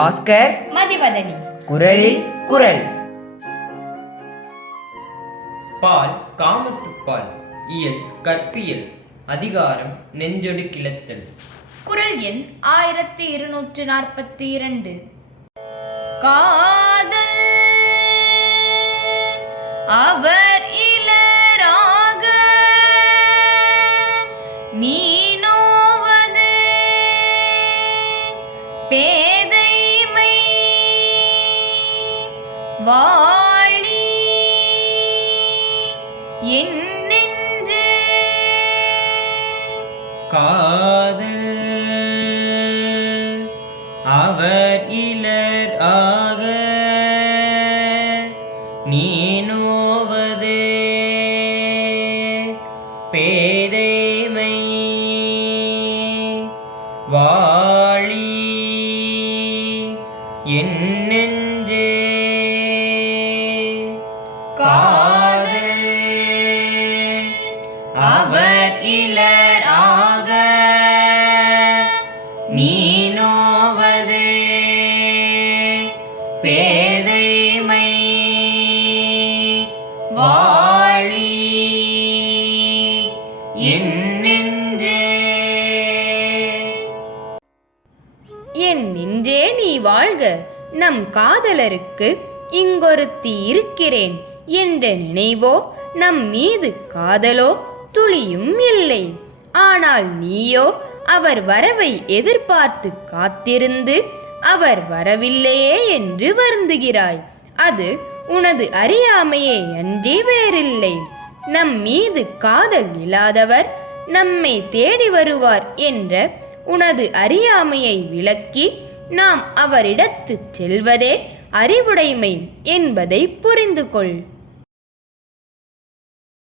பாஸ்கர் மதிவதனி. குரலில் குரல். பால் காமத்துப்பால். இயல் கற்பியல். அதிகாரம் நெஞ்சொடு கிளத்தல். குரல் எண் 1242. காதல் அவர் இலராக நீனோவது பேதைமை வாழி என் நெஞ்சு. காதல் அவர் இலர் ஆக நீனோவது பேதைமை வாழி என் நெஞ்சே. காதல் அவர் இலர் ஆக நீனோவது பேதைமை வாழி என் நெஞ்சே. என் நெஞ்சே நீ வாழ்க, நம் காதலருக்கு இங்கொருத்தி இருக்கிறேன் என்ற நினைவோ நம் மீது காதலோ துளியும் இல்லை. ஆனால் நீயோ அவர் வரவை எதிர்பார்த்து காத்திருந்து அவர் வரவில்லையே என்று வருந்துகிறாய். அது உனது அறியாமையே அன்றி வேறில்லை. நம் மீது காதல் இல்லாதவர் நம்மை தேடி வருவார் என்ற உனது அறியாமையை விளக்கி நாம் அவரிடத்து செல்வதே அறிவுடைமை என்பதை புரிந்து கொள்.